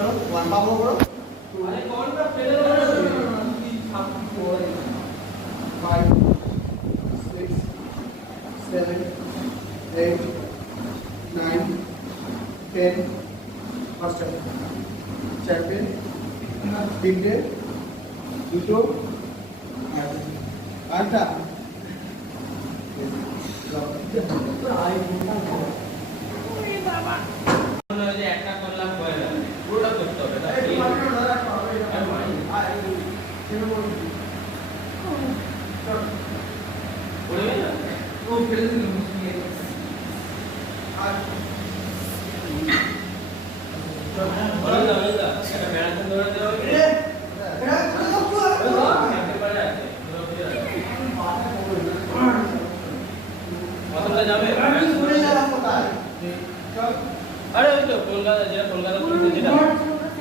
चलो one power करो अरे कौन सा पहले 5 6 7 8 9 10 ফার্স্ট চারটে তিনটে দুটো আটটা একটা করলাম হয়ে গেল পুরোটা করতে হবে না পড়ে গেল ও ফেলে দিল মুশকিল আর বড় দাও এটা ম্যারাথন দৌড়াতে হবে রে কতটা যাবে আমি ঘুরে যাওয়ার কোথায় আরে ওই তো কলকাতা যেটা কলকাতা পুলিশে যেটা